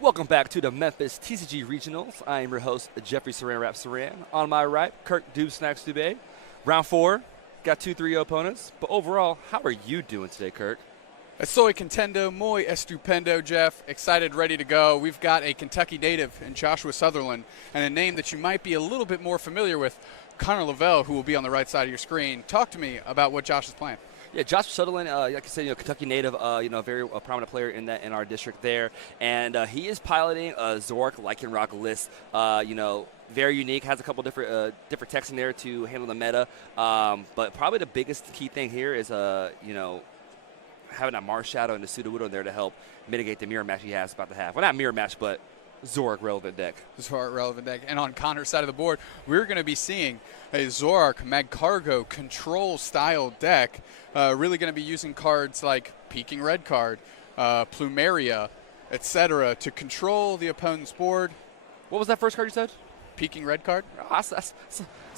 Welcome back to the Memphis TCG Regionals. I am your host, Jeffrey Saran Rap Saran. On my right, Kirk Dube Snacks Dubé. Round 4, got 2-3 opponents. But overall, how are you doing today, Kirk? Soy contendo, muy estupendo, Jeff. Excited, ready to go. We've got a Kentucky native in Joshua Sutherland, and a name that you might be a little bit more familiar with, Connor Lavelle, who will be on the right side of your screen. Talk to me about what Josh is playing. Yeah, Josh Sutherland, like I said, Kentucky native, a very prominent player in our district there, and he is piloting a Zork Lycan Rock list. Very unique, has a couple different techs in there to handle the meta, but probably the biggest key thing here is having that Mars Shadow and the Sudowoodo in there to help mitigate the mirror match he has about to have. Well, not mirror match, but Zorak relevant deck. Zorak relevant deck. And on Connor's side of the board, we're going to be seeing a Zorak Magcargo control style deck. Really going to be using cards like Peaking Red Card, Plumeria, etc. to control the opponent's board. What was that first card you said? Peaking Red Card. Oh, that's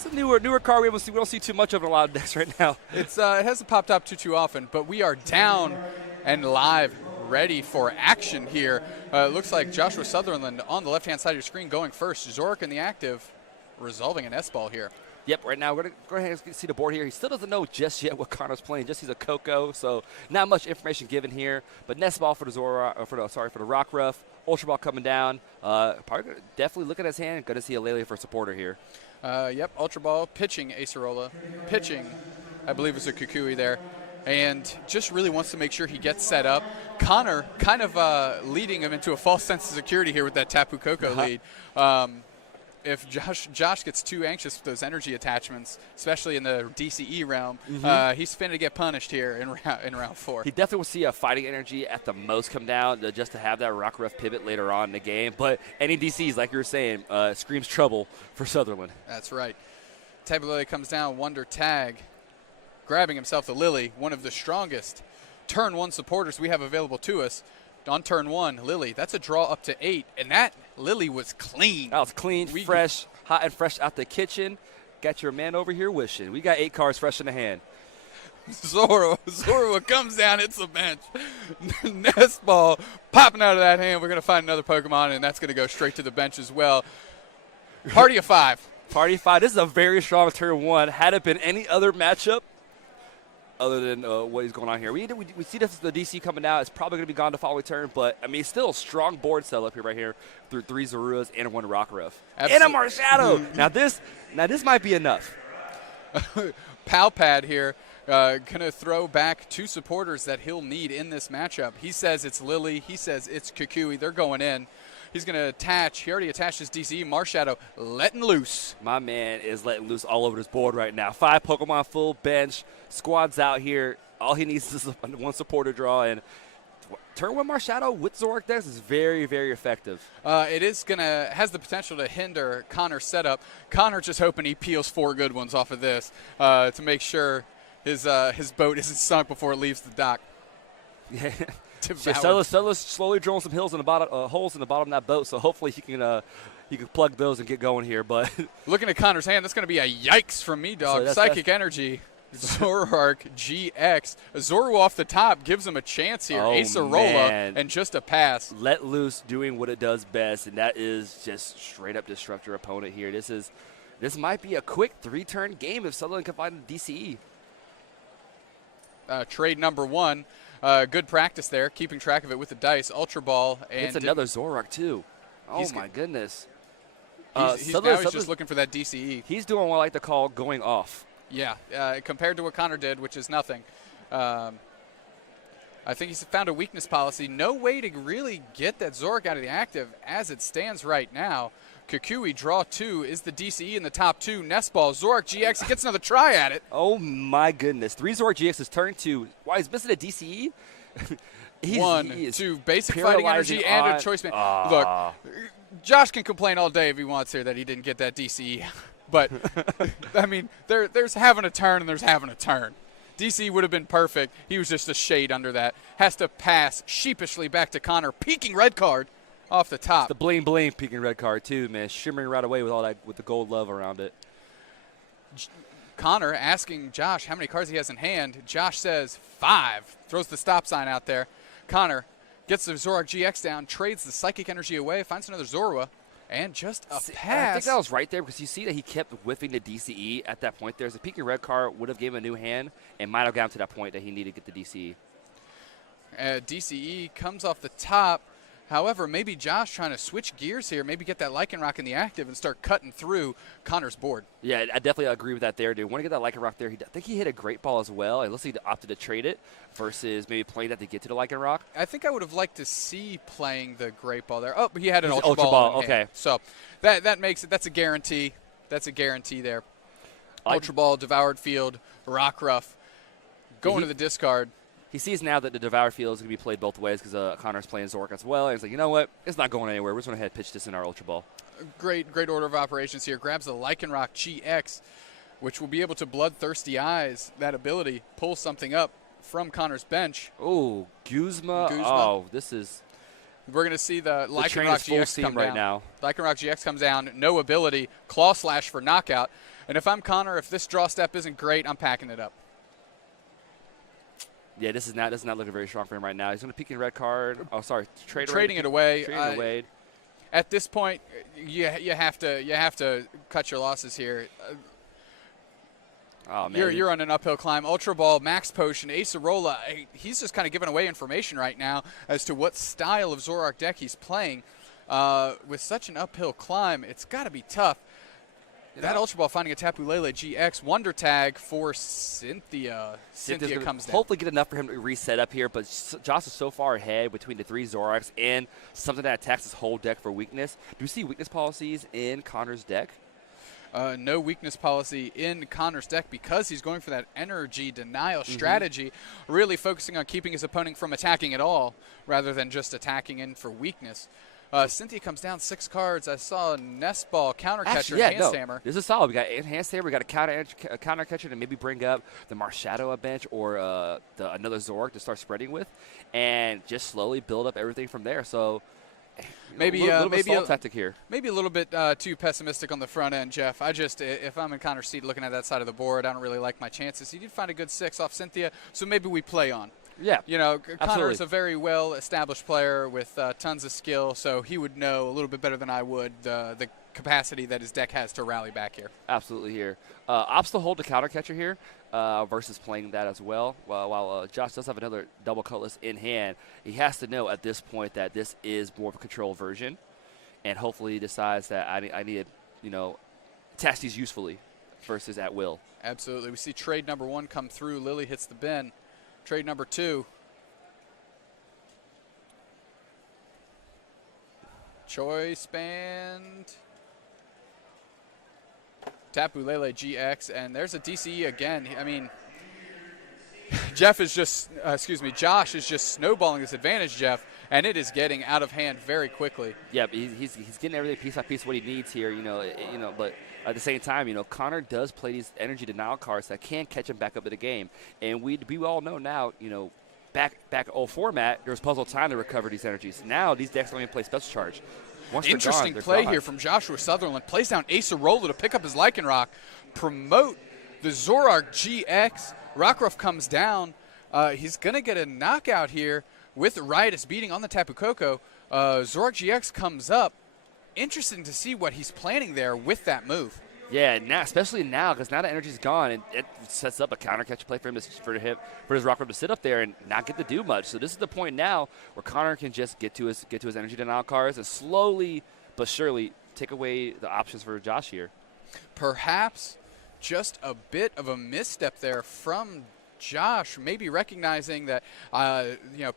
a newer card we don't see too much of in a lot of decks right now. It hasn't popped up too often, but we are down and live, ready for action here. It looks like Joshua Sutherland on the left-hand side of your screen going first. Zorak in the active, resolving an S-ball here. Yep, right now we're going to go ahead and see the board here. He still doesn't know just yet what Connor's playing. Just he's a Coco, so not much information given here. But Nest Ball for the for the Rock Ruff. Ultra Ball coming down. Definitely looking at his hand. Going to see a Lele for supporter here. Yep, Ultra Ball pitching Acerola. Pitching, I believe it's a Kukui there. And just really wants to make sure he gets set up. Connor kind of leading him into a false sense of security here with that Tapu Koko lead. If Josh gets too anxious with those energy attachments, especially in the DCE realm, he's finna get punished here in round 4. He definitely will see a fighting energy at the most come down just to have that Rock Ruff pivot later on in the game. But any DCs, like you were saying, screams trouble for Sutherland. That's right. Tabu Lily comes down, Wonder Tag, grabbing himself the Lily, one of the strongest turn 1 supporters we have available to us. On turn 1, Lily, that's a draw up to 8, and that Lily was clean. That was clean, fresh, hot and fresh out the kitchen. Got your man over here wishing. We got 8 cards fresh in the hand. Zora comes down, hits the bench. Nest Ball popping out of that hand. We're going to find another Pokemon, and that's going to go straight to the bench as well. Party of 5. Party of 5. This is a very strong turn 1. Had it been any other matchup, other than what is going on here. We see this as the DC coming out. It's probably going to be gone the following turn, but, I mean, it's still a strong board setup here right here through 3 Zoruas and 1 Rock Ruff. And a Mars Shadow. Now this might be enough. Palpad here going to throw back 2 supporters that he'll need in this matchup. He says it's Lily. He says it's Kukui. They're going in. He's going to attach. He already attached his DCE. Mars Shadow letting loose. My man is letting loose all over this board right now. 5 Pokemon full bench. Squad's out here. All he needs is 1 supporter draw. And turn 1 Mars Shadow with Zorak decks is very, very effective. It is has the potential to hinder Connor's setup. Connor just hoping he peels 4 good ones off of this to make sure his boat isn't sunk before it leaves the dock. Yeah. Sutherland's slowly drilling some holes in the bottom of that boat, so hopefully he can plug those and get going here. But looking at Connor's hand, that's going to be a yikes from me, dog. Psychic Energy, Zoroark GX. Zoru off the top gives him a chance here. Acerola and just a pass. Let loose, doing what it does best, and that is just straight up disrupt your opponent here. This might be a quick 3-turn game if Sutherland can find a DCE. Trade number 1. Good practice there, keeping track of it with the dice. Ultra Ball. And it's another Zorak, too. Oh, my goodness. He's just looking for that DCE. He's doing what I like to call going off. Yeah, compared to what Connor did, which is nothing. I think he's found a weakness policy. No way to really get that Zorak out of the active as it stands right now. Kukui, draw 2, is the DCE in the top 2. Nest Ball, Zorak GX, he gets another try at it. Oh, my goodness. 3 Zorak GX's turn 2. Why, he's missing a DCE? 1, 2, basic fighting energy and a choice man. Look, Josh can complain all day if he wants here that he didn't get that DCE. But, I mean, there's having a turn and there's having a turn. DC would have been perfect. He was just a shade under that. Has to pass sheepishly back to Connor. Peaking Red Card. Off the top. It's the bling bling Peaking Red Card too, man. Shimmering right away with all that, with the gold love around it. Connor asking Josh how many cards he has in hand. Josh says 5. Throws the stop sign out there. Connor Gets the Zorak GX down, trades the Psychic Energy away, finds another Zorua, and just a pass. I think that was right there because you see that he kept whiffing the DCE at that point. There's a peeking red card, would have given him a new hand, and might have gotten to that point that he needed to get the DCE. DCE comes off the top. However, maybe Josh trying to switch gears here, maybe get that Lycanroc in the active and start cutting through Connor's board. Yeah, I definitely agree with that there, dude. Want to get that Lycanroc there. I think he hit a great ball as well. It looks like he opted to trade it versus maybe playing that to get to the Lycanroc. I think I would have liked to see playing the great ball there. Oh, but he had an Ultra Ball. Okay. So that makes it, that's a guarantee. That's a guarantee there. Ultra Ball, Devoured Field, Rockruff, going to the discard. He sees now that the Devour Field is going to be played both ways because Connor's playing Zork as well. And he's like, you know what? It's not going anywhere. We're just going to head pitch this in our Ultra Ball. Great order of operations here. Grabs the Lycanroc GX, which will be able to Bloodthirsty Eyes, that ability, pull something up from Connor's bench. Oh, Guzma. Oh, this is... We're going to see the Lycanroc GX come right down. Now. Lycanroc GX comes down, no ability, Claw Slash for knockout. And if I'm Connor, if this draw step isn't great, I'm packing it up. Yeah, this is not looking very strong for him right now. He's going to peek in red card. Oh, sorry, trading it away. Trading it away. At this point, you have to cut your losses here. Oh man, you're on an uphill climb. Ultra Ball, Max Potion, Acerola. He's just kind of giving away information right now as to what style of Zoroark deck he's playing. With such an uphill climb, it's got to be tough. That Ultra Ball finding a Tapu Lele GX. Wonder Tag for Cynthia. Cynthia comes down. Hopefully get enough for him to reset up here, but Josh is so far ahead between the 3 Zoroarks and something that attacks his whole deck for weakness. Do you see weakness policies in Connor's deck? No weakness policy in Connor's deck because he's going for that energy denial strategy, really focusing on keeping his opponent from attacking at all rather than just attacking in for weakness. Cynthia comes down 6 cards. I saw a Nest Ball, Counter Catcher, Enhanced Hammer. This is solid. We got Enhanced Hammer, we got a Counter Catcher to maybe bring up the Marshadow a bench or another Zork to start spreading with, and just slowly build up everything from there. So maybe a little tactic here. Maybe a little bit too pessimistic on the front end, Jeff. If I'm in Connor's seat looking at that side of the board, I don't really like my chances. He did find a good 6 off Cynthia, so maybe we play on. Yeah. You know, Connor is a very well-established player with tons of skill, so he would know a little bit better than I would the capacity that his deck has to rally back here. Absolutely here. Opts to hold the Counter Catcher here versus playing that as well. While Josh does have another double Cutlass in hand, he has to know at this point that this is more of a control version, and hopefully he decides that I need to, attach these usefully versus at will. Absolutely. We see trade number 1 come through. Lily hits the bin. Trade number 2. Choice Band. Tapu Lele GX, and there's a DCE again. I mean, Josh is just snowballing this advantage, Jeff, and it is getting out of hand very quickly. Yeah, but he's getting everything piece by piece what he needs here, but at the same time, Connor does play these energy denial cards that can catch him back up in the game. And we all know now, back old format, there was puzzle time to recover these energies. Now these decks don't even play special charge. Interesting play here from Joshua Sutherland. Plays down Acerola to pick up his Lycanroc. Promote the Zoroark GX. Rockruff comes down. He's going to get a knockout here with Riotous Beating on the Tapu Koko. Zoroark GX comes up. Interesting to see what he's planning there with that move. Yeah, now, especially now, because now the energy's gone, and it sets up a counter catch play for him for his Rockruff to sit up there and not get to do much. So this is the point now where Connor can just get to his energy denial cards and slowly but surely take away the options for Josh here. Perhaps just a bit of a misstep there from Josh, maybe recognizing that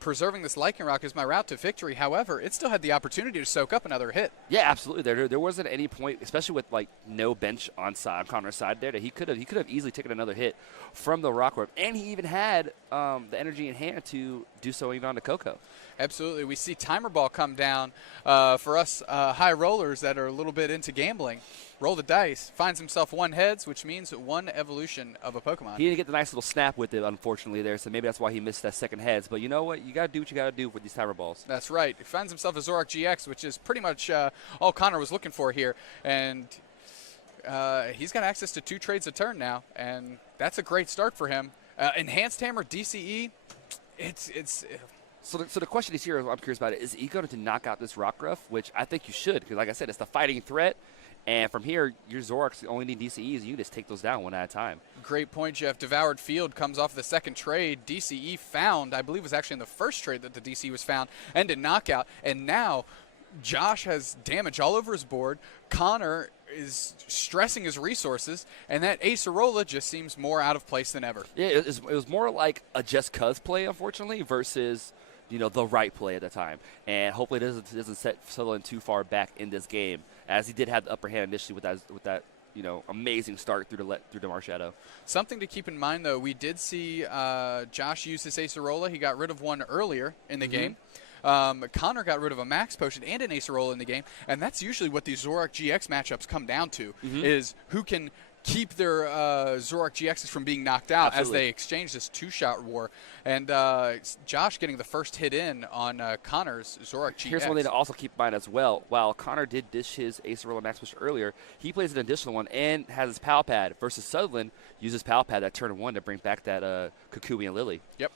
preserving this Lycanroc is my route to victory. However, it still had the opportunity to soak up another hit. Yeah, absolutely. There wasn't any point, especially with no bench on Connor's side there, that he could have easily taken another hit from the Rockruff, and he even had the energy in hand to do so even on the Koko. Absolutely. We see Timer Ball come down for us high rollers that are a little bit into gambling. Roll the dice. Finds himself 1 heads, which means 1 evolution of a Pokemon. He didn't get the nice little snap with it, unfortunately, there, so maybe that's why he missed that 2nd heads. But you know what? You got to do what you got to do with these Timer Balls. That's right. He finds himself a Zoroark GX, which is pretty much all Connor was looking for here. And he's got access to 2 trades a turn now, and that's a great start for him. Enhanced Hammer, DCE, it's So the question is here, I'm curious about it, is he going to knock out this Rockruff, which I think you should, because like I said, it's the fighting threat. And from here, your Zorks only need DCEs. You just take those down one at a time. Great point, Jeff. Devoured Field comes off the second trade. DCE found, I believe it was actually in the first trade that the DC was found, and did knockout. And now Josh has damage all over his board. Connor is stressing his resources, and that Acerola just seems more out of place than ever. Yeah, it was more like a just cuz play, unfortunately, versus the right play at the time. And hopefully it doesn't set Sutherland too far back in this game, as he did have the upper hand initially with that amazing start through the Marshadow. Something to keep in mind, though, we did see Josh use his Acerola. He got rid of one earlier in the game. Connor got rid of a Max Potion and an Acerola in the game, and that's usually what these Zorak GX matchups come down to, is who can keep their Zorak GXs from being knocked out. Absolutely. As they exchange this two-shot war. And Josh getting the first hit in on Connor's Zorak GX. Here's one thing to also keep in mind as well. While Connor did dish his Acerola Max Push earlier, he plays an additional one and has his Pal Pad, versus Sutherland uses Pal Pad at turn 1 to bring back that Kukui and Lily. Yep.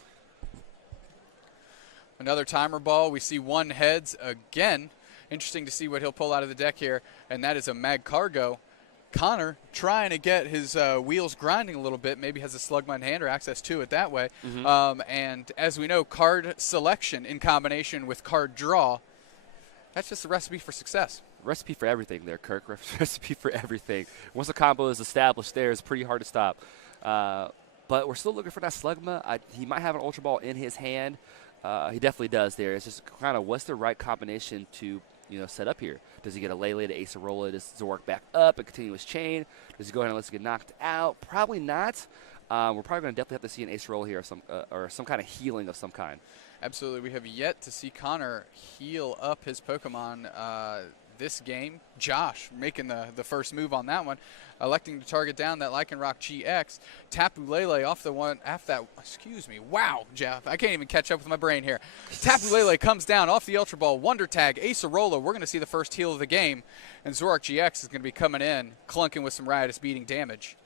Another timer ball. We see one heads again. Interesting to see what he'll pull out of the deck here, and that is a Mag Cargo. Connor trying to get his wheels grinding a little bit, maybe has a Slugma in hand or access to it that way. And as we know, card selection in combination with card draw, that's just a recipe for success. Recipe for everything there, Kirk. Recipe for everything. Once a combo is established there, it's pretty hard to stop. But we're still looking for that Slugma. He might have an Ultra Ball in his hand. He definitely does there. It's just kind of what's the right combination to set up here. Does he get a Lele to Acerola to Zorak back up and continue his chain? Does he go ahead and let us get knocked out? Probably not. We're probably going to definitely have to see an Acerola here or some kind of healing of some kind. Absolutely. We have yet to see Connor heal up his Pokemon this game. Josh making the first move on that one, electing to target down that Lycanroc GX. Tapu Lele off the one after that. Excuse me. Wow, Jeff. I can't even catch up with my brain here. Tapu Lele comes down off the Ultra Ball. Wonder Tag, Acerola. We're going to see the first heal of the game. And Zorak GX is going to be coming in, clunking with some Riotous Beating damage.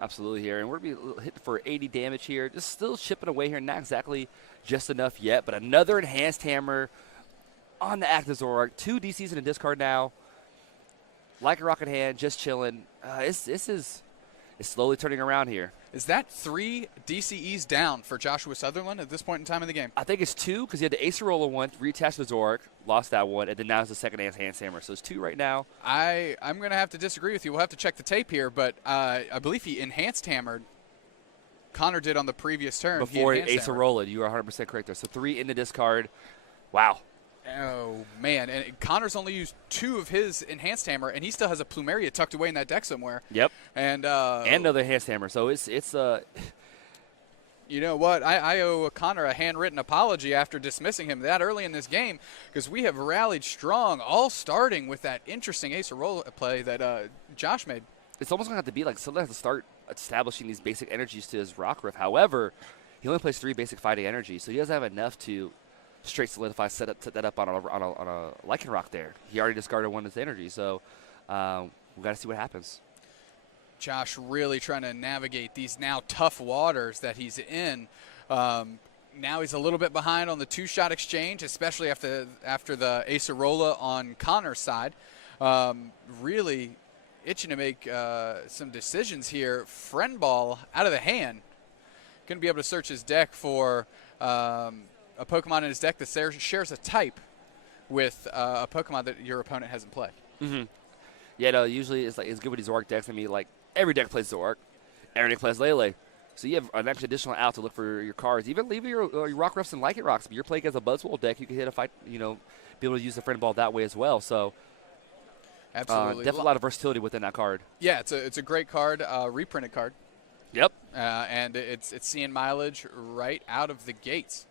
Absolutely here. And we're going to be hitting for 80 damage here. Just still chipping away here. Not exactly just enough yet, but another Enhanced Hammer on the active Zorak. 2 DCs in a discard now. Like a rocket hand, just chilling. It's slowly turning around here. Is that 3 DCEs down for Joshua Sutherland at this point in time in the game? I think it's 2, because he had the Acerola one, reattached the Zorak, lost that one, and then now it's the second Enhanced Hammer. So it's 2 right now. I'm going to have to disagree with you. We'll have to check the tape here, but I believe he Enhanced Hammered. Connor did on the previous turn. Before Acerola, you are 100% correct there. So 3 in the discard. Wow. Oh, man. And Connor's only used 2 of his Enhanced Hammer, and he still has a Plumeria tucked away in that deck somewhere. Yep. And another Enhanced Hammer. So it's you know what? I owe Connor a handwritten apology after dismissing him that early in this game, because we have rallied strong, all starting with that interesting Acerola play that Josh made. It's almost going to have to be like someone has to start establishing these basic energies to his Rockruff. However, he only plays 3 basic fighting energies, so he doesn't have enough to straight solidify, set that up on a Lycanroc there. He already discarded one of his energy, so we've got to see what happens. Josh really trying to navigate these now tough waters that he's in. Now he's a little bit behind on the 2-shot exchange, especially after the Acerola on Connor's side. Really itching to make some decisions here. Friend Ball out of the hand. Going to be able to search his deck for a Pokemon in his deck that shares a type with a Pokemon that your opponent hasn't played. Yeah, no, usually it's good with these Zorak decks. I mean, like, every deck plays Zorak. Every deck plays Lele. So you have an extra additional out to look for your cards. Even leave your Rockruffs and Lycanrocs. If you're playing as a Buzzwole deck, you can hit a fight, be able to use the Friend Ball that way as well. So absolutely. Definitely a lot of versatility within that card. Yeah, it's a great card, reprinted card. Yep. And it's seeing mileage right out of the gates.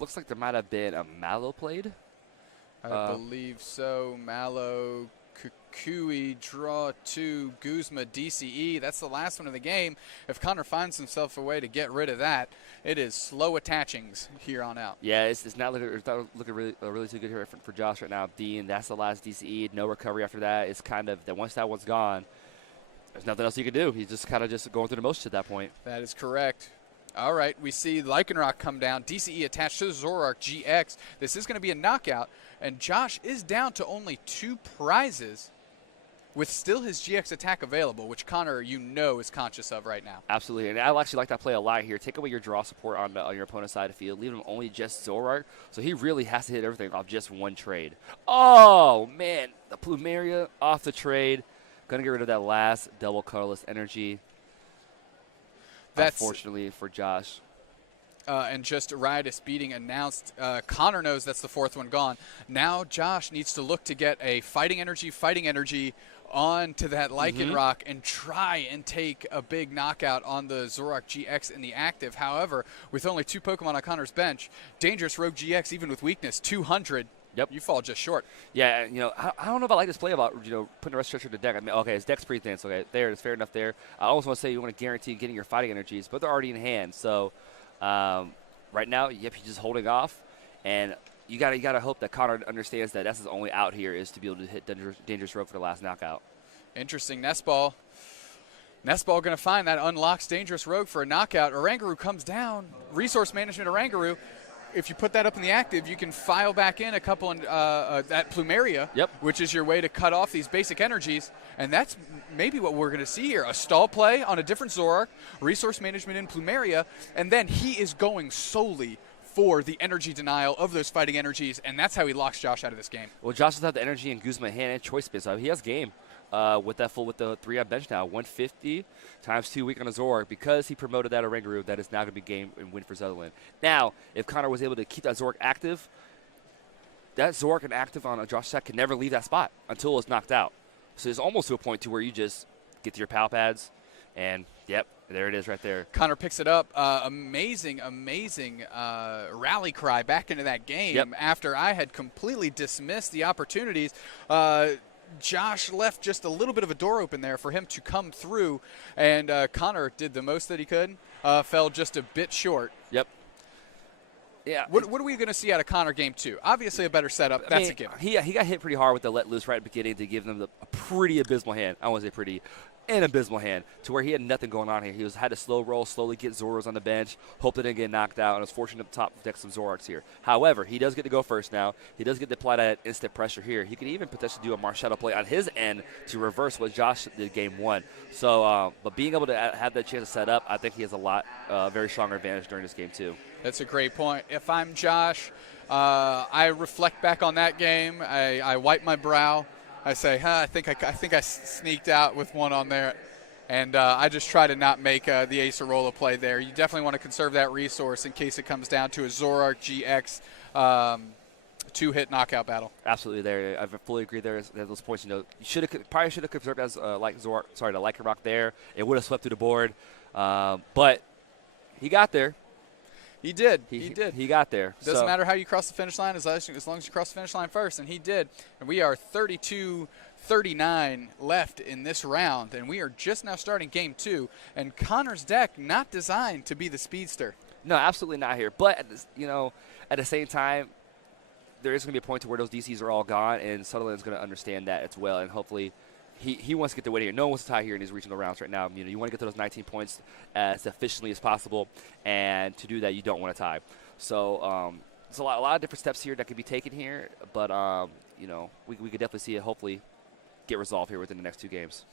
Looks like there might have been a Mallow played. I believe so. Mallow, Kukui, draw 2, Guzma, DCE. That's the last one of the game. If Connor finds himself a way to get rid of that, it is slow attachings here on out. Yeah, it's not looking really too good here for Josh right now. Dean, that's the last DCE. No recovery after that. It's kind of that once that one's gone, there's nothing else you can do. He's just kind of going through the motions at that point. That is correct. All right, we see Lycanroc come down. DCE attached to the Zoroark GX. This is going to be a knockout, and Josh is down to only 2 prizes with still his GX attack available, which Connor, is conscious of right now. Absolutely, and I actually like that play a lot here. Take away your draw support on your opponent's side of the field. Leave him only just Zoroark, so he really has to hit everything off just one trade. Oh, man, the Plumeria off the trade. Going to get rid of that last double colorless energy. Unfortunately for Josh. And just Riotous beating announced. Connor knows that's the 4th one gone. Now Josh needs to look to get a fighting energy onto that Lycanroc and try and take a big knockout on the Zoroark GX in the active. However, with only 2 Pokemon on Connor's bench, Dangerous Rogue GX, even with weakness, 200. Yep. You fall just short. Yeah, I don't know if I like this play about, putting the rest stretcher to deck. I mean, okay, his deck's pretty thin, so okay, it's fair enough there. I almost want to say you want to guarantee getting your fighting energies, but they're already in hand. So right now, he's just holding off, and you gotta hope that Connor understands that that's his only out here is to be able to hit Dangerous Rogue for the last knockout. Interesting. Nest Ball going to find that unlocks Dangerous Rogue for a knockout. Oranguru comes down. Resource Management Oranguru. If you put that up in the active, you can file back in a couple that Plumeria, which is your way to cut off these basic energies. And that's maybe what we're going to see here. A stall play on a different Zoroark, Resource Management in Plumeria, and then he is going solely for the energy denial of those fighting energies, and that's how he locks Josh out of this game. Well, Josh does have the energy and Guzma hand and choice space. So he has game. With the 3 on bench now, 150 times 2 weak on a Zoroark because he promoted that Oranguru. That is now going to be game and win for Sutherland. Now, if Connor was able to keep that Zoroark active, that Zoroark and active on a Josh set can never leave that spot until it's knocked out. So it's almost to a point to where you just get to your pal pads, and yep, there it is right there. Connor picks it up. Amazing rally cry back into that game after I had completely dismissed the opportunities. Josh left just a little bit of a door open there for him to come through, and Connor did the most that he could, fell just a bit short. Yep. Yeah. What are we going to see out of Connor game 2? Obviously a better setup. That's a given. He got hit pretty hard with the let loose right at the beginning to give them a pretty abysmal hand. I won't say pretty. An abysmal hand to where he had nothing going on here. He had to slow roll, slowly get Zoros on the bench, hope they didn't get knocked out, and was fortunate to top deck some Zoroarks here. However, he does get to go first now. He does get to apply that instant pressure here. He could even potentially do a Marshadow play on his end to reverse what Josh did game 1. So, but being able to have that chance to set up, I think he has a very strong advantage during this game too. That's a great point. If I'm Josh, I reflect back on that game. I wipe my brow. I say, I think I sneaked out with one on there, and I just try to not make the Acerola play there. You definitely want to conserve that resource in case it comes down to a Zoroark GX 2-hit knockout battle. Absolutely, there. I fully agree. There, those points. You probably should have conserved as the Lycanroc there. It would have swept through the board, but he got there. He did. He got there. Doesn't matter how you cross the finish line as long as you cross the finish line first, and he did. And we are 32-39 left in this round, and we are just now starting game 2. And Connor's deck not designed to be the speedster. No, absolutely not here. But at the same time, there is going to be a point to where those DCs are all gone, and Sutherland's going to understand that as well, and hopefully. He wants to get the win here. No one wants to tie here in these regional rounds right now. You want to get to those 19 points as efficiently as possible, and to do that, you don't want to tie. So there's a lot of different steps here that could be taken here, but we could definitely see it hopefully get resolved here within the next 2 games.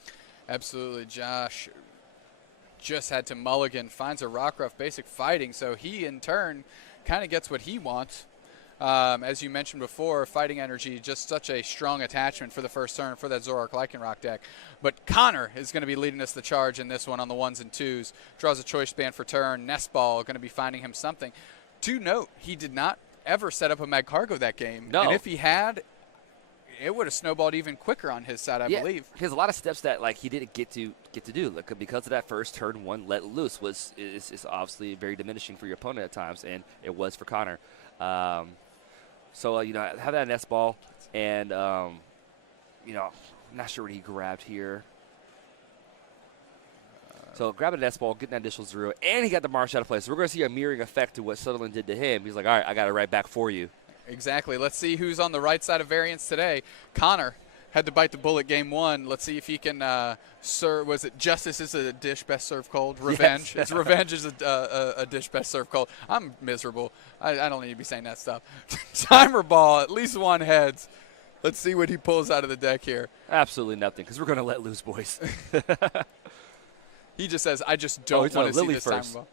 Absolutely. Josh just had to mulligan, finds a Rockruff basic fighting, so he in turn kind of gets what he wants. As you mentioned before, Fighting Energy, just such a strong attachment for the first turn for that Zoroark Lycanroc deck. But Connor is going to be leading us the charge in this one on the 1s and 2s. Draws a Choice Band for turn. Nest Ball going to be finding him something. To note, he did not ever set up a Magcargo that game. No. And if he had, it would have snowballed even quicker on his side, I believe. He has a lot of steps that he didn't get to do. Because of that first turn 1 let loose is obviously very diminishing for your opponent at times, and it was for Connor. So, have that nest ball, and, I'm not sure what he grabbed here. So, grabbing a nest ball, getting that initial 0, and he got the Marsh out of play. So, we're going to see a mirroring effect to what Sutherland did to him. He's like, all right, I got it right back for you. Exactly. Let's see who's on the right side of variance today. Connor had to bite the bullet game one. Let's see if he can serve. Was it justice is a dish best served cold? Revenge. Yes. It's revenge is a dish best served cold. I'm miserable. I don't need to be saying that stuff. Timer ball, at least one heads. Let's see what he pulls out of the deck here. Absolutely nothing, because we're going to let loose, boys. He just says, I just don't want to see this first. timer ball.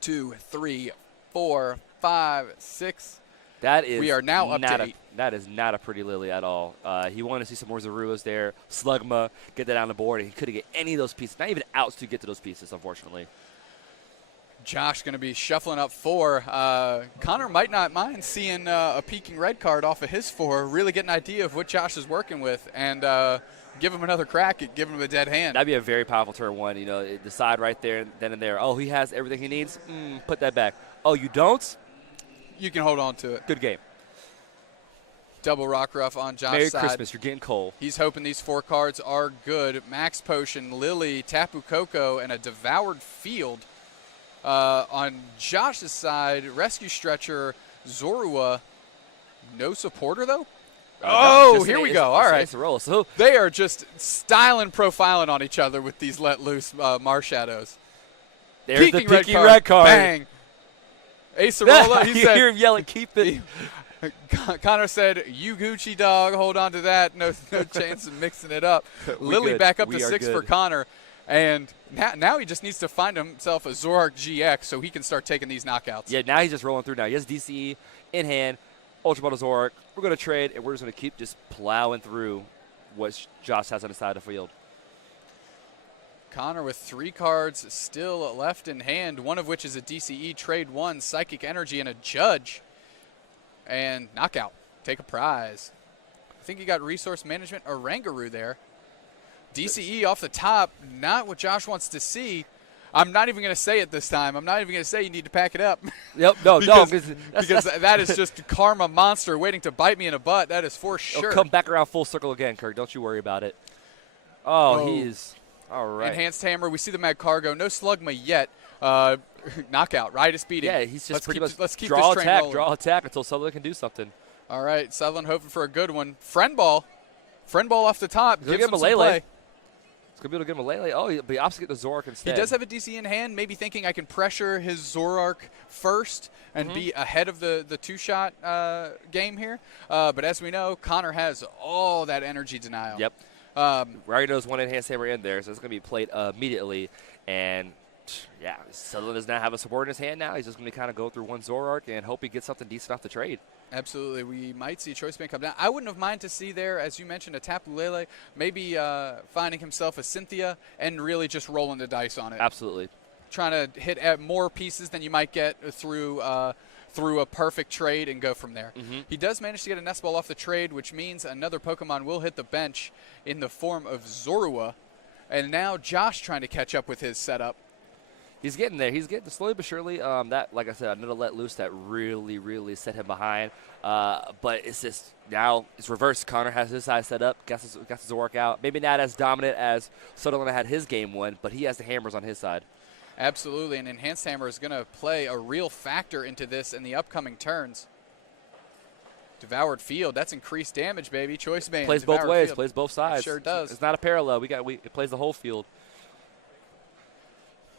2, 3, 4, 5, 6. That is we are now up to 8. That is not a pretty Lily at all. He wanted to see some more Zaruas there. Slugma, get that on the board, and he couldn't get any of those pieces. Not even outs to get to those pieces, unfortunately. Josh going to be shuffling up 4. Connor might not mind seeing a peeking red card off of his 4, really get an idea of what Josh is working with, and give him another crack at giving him a dead hand. That'd be a very powerful turn 1. You know, decide right there, then and there. Oh, he has everything he needs. Put that back. Oh, you don't? You can hold on to it. Good game. Double Rock Ruff on Josh's Merry side. Christmas. You're getting cold. He's hoping these 4 cards are good. Max Potion, Lily, Tapu Koko, and a Devoured Field. On Josh's side, Rescue Stretcher, Zorua. No supporter, though? Here we go. All right. So they are just styling, profiling on each other with these let loose Marshadows. There's the peeking red card. Bang. Acerola, he said. You hear him yelling, keep it. Connor said, you Gucci dog, hold on to that. No chance of mixing it up. Lily good. back up We to are 6 good. for Connor. And now he just needs to find himself a Zoroark GX so he can start taking these knockouts. Yeah, now he's just rolling through now. He has DCE in hand, Ultra Ball Zoroark. We're going to trade, and we're just going to keep just plowing through what Josh has on the side of the field. Connor with 3 cards still left in hand, one of which is a DCE trade 1, Psychic Energy, and a Judge. And knockout. Take a prize. I think you got Resource Management or Rangaroo there. DCE off the top, not what Josh wants to see. I'm not even going to say it this time. I'm not even going to say you need to pack it up. Yep, because that is just karma monster waiting to bite me in the butt. That is for sure. It'll come back around full circle again, Kirk. Don't you worry about it. Oh, he is. All right. Enhanced Hammer. We see the Mad Cargo. No Slugma yet. Knockout. Riot is beating. Yeah, he's just pretty much let's keep draw this train attack, rolling. draw attack until Sutherland can do something. All right, Sutherland hoping for a good one. Friend ball off the top. He'll Gives give him some a Lele. play. It's going to be able to give him a Lele. Oh, he'll be opposite the Zoroark instead. He does have a DC in hand, maybe thinking I can pressure his Zoroark first and be ahead of the two-shot game here. But as we know, Connor has all that energy denial. Yep. Rari knows one enhanced hammer in there, so it's going to be played immediately. And, yeah, Sutherland does not have a support in his hand now. He's just going to kind of go through one Zoroark and hope he gets something decent off the trade. Absolutely. We might see Choice Band come down. I wouldn't have minded to see there, as you mentioned, a Tapu Lele, maybe finding himself a Cynthia and really just rolling the dice on it. Absolutely. Trying to hit at more pieces than you might get through a perfect trade and go from there. He does manage to get a Nest Ball off the trade, which means another Pokemon will hit the bench in the form of Zorua. And now Josh trying to catch up with his setup. He's getting there. He's getting slowly but surely. That, like I said, another let loose that really, really set him behind. But it's just now it's reversed. Connor has his side set up. Got his Zoroark out. Maybe not as dominant as Sutherland had his game one, but he has the hammers on his side. Absolutely, and Enhanced Hammer is going to play a real factor into this in the upcoming turns. Devoured Field, that's increased damage, baby. Choice Band. Plays both ways, plays both sides. It sure does. It's not a parallel. It plays the whole field.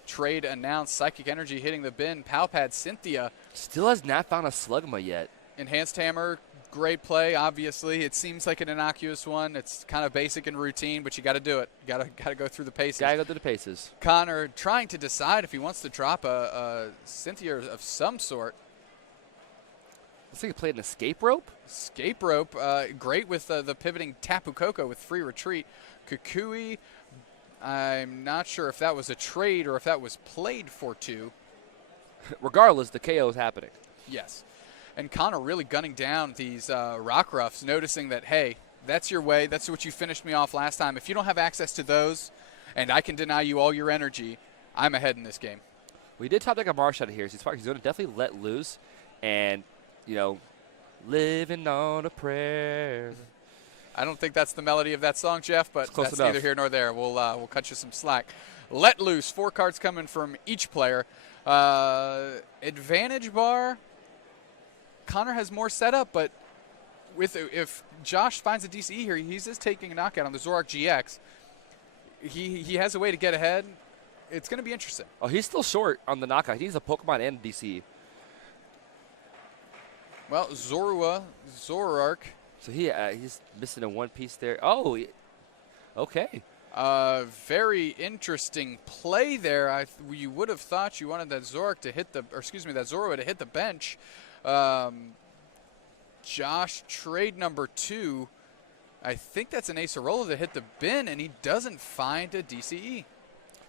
Trade announced. Psychic Energy hitting the bin. Palpad Cynthia. Still has not found a Slugma yet. Enhanced Hammer, great play, obviously. It seems like an innocuous one. It's kind of basic and routine, but you got to do it. Got to go through the paces. Got to go through the paces. Connor trying to decide if he wants to drop a Cynthia of some sort. Looks like he played an Escape Rope. Escape Rope, great with the pivoting Tapu Koko with free retreat. Kukui, I'm not sure if that was a trade or if that was played for 2. Regardless, the KO is happening. Yes. And Connor really gunning down these Rock Ruffs, noticing that, hey, that's your way. That's what you finished me off last time. If you don't have access to those and I can deny you all your energy, I'm ahead in this game. We did top deck a Marsh here. So he's going to definitely let loose and, living on a prayer. I don't think that's the melody of that song, Jeff, but that's enough. neither here nor there. We'll cut you some slack. Let loose. 4 cards coming from each player. Advantage bar. Connor has more setup, but if Josh finds a DCE here, he's just taking a knockout on the Zorak GX. He has a way to get ahead. It's going to be interesting. Oh, he's still short on the knockout. He needs a Pokemon and DC. Well, Zoroark. So he's missing a one piece there. Oh, okay. Very interesting play there. You would have thought you wanted that Zorua to hit the bench. Josh, trade number 2. I think that's an Acerola that hit the bin, and he doesn't find a DCE.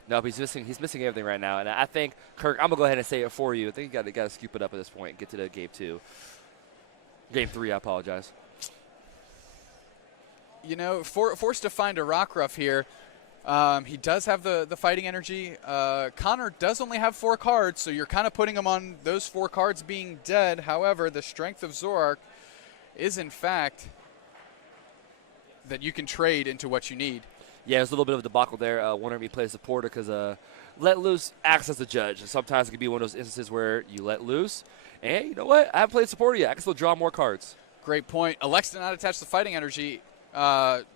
No, but he's missing everything right now. And I think, Kirk, I'm going to go ahead and say it for you. I think you got to scoop it up at this point and get to the game 2. Game 3, I apologize. You know, forced to find a Rockruff here. He does have the fighting energy. Connor does only have 4 cards, so you're kind of putting him on those 4 cards being dead. However, the strength of Zoroark is, in fact, that you can trade into what you need. Yeah, there's a little bit of a debacle there. Wondering if he plays supporter because let loose acts as a judge. And sometimes it can be one of those instances where you let loose. And you know what? I haven't played supporter yet. I can still draw more cards. Great point. Elects to not attach the fighting energy.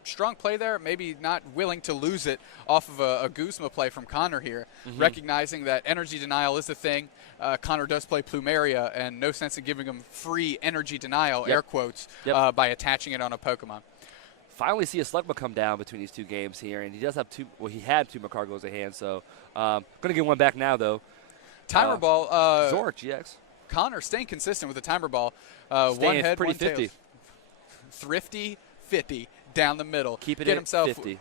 Strong play there. Maybe not willing to lose it off of a Guzma play from Connor here. Mm-hmm. Recognizing that energy denial is the thing. Connor does play Plumeria, and no sense in giving him free energy denial, air quotes, by attaching it on a Pokemon. Finally see a Slugma come down between these 2 games here, and he does have 2. Well, he had 2 Macargos in hand, so going to get one back now though. Timer ball. Zorak GX. Connor staying consistent with the timer ball. One head, pretty one 50. Tails. Thrifty 50 down the middle. Keep it at 50.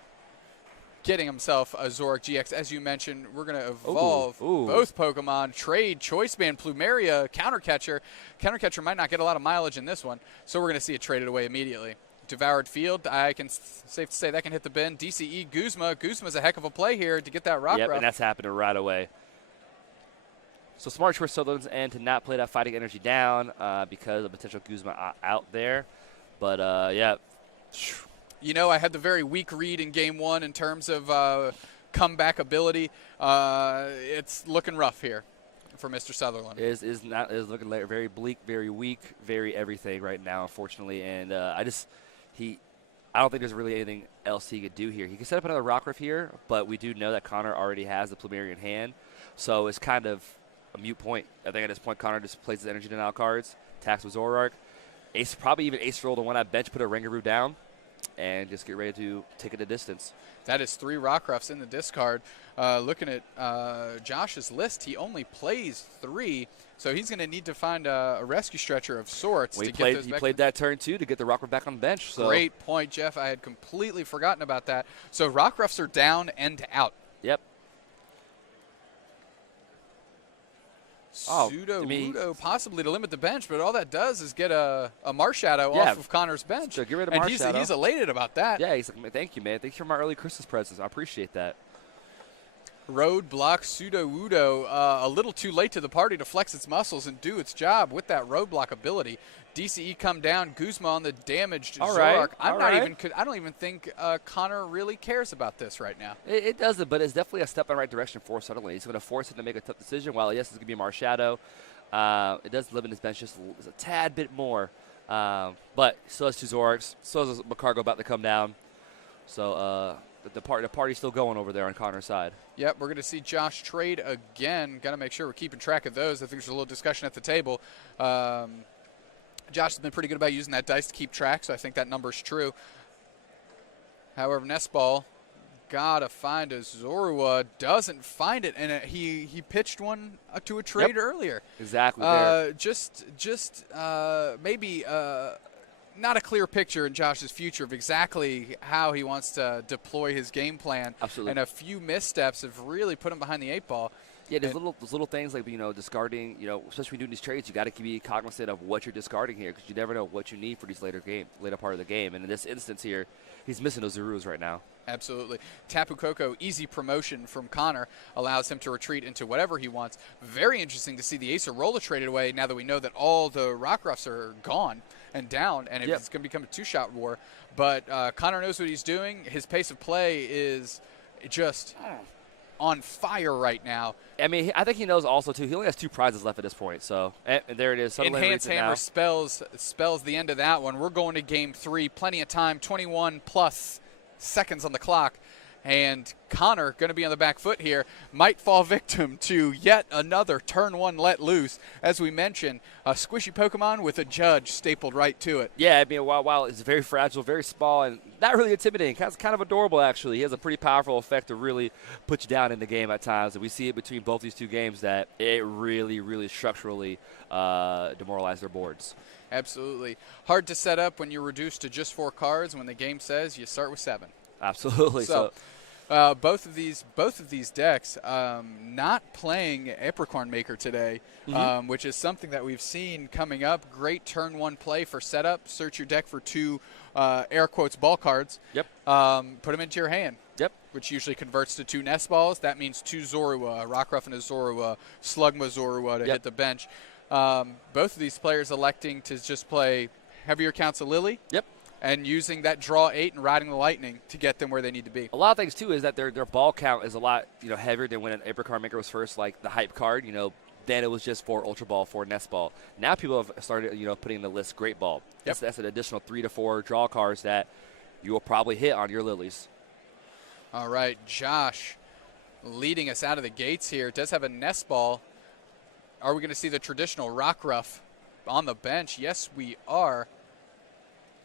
Getting himself a Zorak GX. As you mentioned, we're going to evolve both Pokemon. Trade Choice Band Plumeria Counter Catcher. Counter Catcher might not get a lot of mileage in this one, so we're going to see it traded away immediately. Devoured Field, I can safe to say that can hit the bin. DCE Guzma. Guzma's a heck of a play here to get that Rockruff. Yep, and that's happening right away. So smart choice Sutherland's end to not play that fighting energy down because of potential Guzma out there. But, yeah. You know, I had the very weak read in Game 1 in terms of comeback ability. It's looking rough here for Mr. Sutherland. Is looking like very bleak, very weak, very everything right now, unfortunately. And I don't think there's really anything else he could do here. He can set up another Rockruff here, but we do know that Connor already has the Plumeria in hand. So it's kind of a mute point. I think at this point, Connor just plays his energy denial cards, attacks with Zoroark. Probably even Ace roll the one at bench, put a Ringaroo down, and just get ready to take it a distance. That is 3 Rockruffs in the discard. Looking at Josh's list, he only plays 3, so he's going to need to find a rescue stretcher of sorts. Well, he played that turn 2 to get the Rockruff back on the bench. So. Great point, Jeff. I had completely forgotten about that. So Rockruffs are down and out. Yep. Pseudo possibly to limit the bench, but all that does is get a Marshadow off of Connor's bench. So get rid of and Marshadow. He's elated about that. Yeah, he's like, thank you, man. Thanks for my early Christmas presents. I appreciate that. Roadblock Sudowoodo, a little too late to the party to flex its muscles and do its job with that roadblock ability. DCE come down, Guzma on the damaged Zoroark. I don't even think Connor really cares about this right now. It doesn't, but it's definitely a step in the right direction for Sutherland. He's going to force him to make a tough decision. While yes, it's going to be Marshadow, it does limit his bench just a tad bit more. But still has 2 Zoroarks. Still has a Macargo about to come down. So the party's still going over there on Connor's side. Yep, we're going to see Josh trade again. Got to make sure we're keeping track of those. I think there's a little discussion at the table. Josh has been pretty good about using that dice to keep track, so I think that number's true. However, Nestball got to find a Zorua, doesn't find it, and he pitched one to a trade earlier. Exactly. Maybe not a clear picture in Josh's future of exactly how he wants to deploy his game plan. Absolutely. And a few missteps have really put him behind the 8 ball. Yeah, there's little things like, discarding, especially when you're doing these trades, you got to be cognizant of what you're discarding here because you never know what you need for these later part of the game. And in this instance here, he's missing those Zarus right now. Absolutely. Tapu Koko, easy promotion from Connor, allows him to retreat into whatever he wants. Very interesting to see the Acerola traded away now that we know that all the Rockruffs are gone and down, and it's going to become a 2-shot war. But Connor knows what he's doing. His pace of play is just on fire right now. I mean, I think he knows also, too, he only has 2 prizes left at this point. So, and there it is. Sutherland Enhanced Hammer now. spells the end of that one. We're going to game 3. Plenty of time, 21-plus seconds on the clock. And Connor, going to be on the back foot here, might fall victim to yet another turn 1 let loose. As we mentioned, a squishy Pokemon with a judge stapled right to it. Yeah, I mean, while it's very fragile, very small, and not really intimidating, kind of adorable, actually. He has a pretty powerful effect to really put you down in the game at times. And we see it between both these 2 games that it really, really structurally demoralized their boards. Absolutely. Hard to set up when you're reduced to just 4 cards when the game says you start with 7. Absolutely. So both of these decks not playing Apricorn Maker today, which is something that we've seen coming up. Great turn 1 play for setup. Search your deck for 2 air quotes ball cards. Yep. Put them into your hand. Yep. Which usually converts to 2 nest balls. That means 2 Zorua, Rockruff and a Zorua, Slugma Zorua to hit the bench. Both of these players electing to just play heavier counts of Lily. Yep. And using that draw 8 and riding the lightning to get them where they need to be. A lot of things, too, is that their ball count is a lot heavier than when an Apricot Maker was first, like the hype card. Then it was just 4 Ultra Ball, 4 Nest Ball. Now people have started, putting in the list Great Ball. Yep. That's an additional 3 to 4 draw cards that you will probably hit on your Lilies. All right, Josh leading us out of the gates here. Does have a Nest Ball. Are we going to see the traditional Rockruff on the bench? Yes, we are.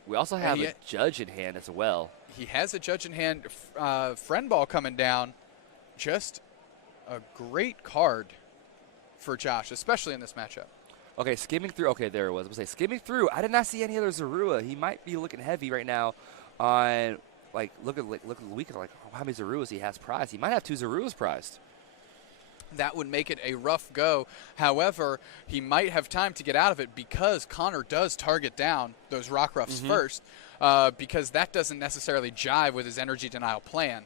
We also have a Judge in hand as well. He has a Judge in hand. Friend Ball coming down. Just a great card for Josh, especially in this matchup. Okay, skimming through. Okay, there it was. I was going to say, skimming through. I did not see any other Zorua. He might be looking heavy right now on, look at the week of, how many Zoruas he has prized. He might have 2 Zoruas prized. That would make it a rough go. However, he might have time to get out of it because Connor does target down those Rockruffs first because that doesn't necessarily jive with his energy denial plan.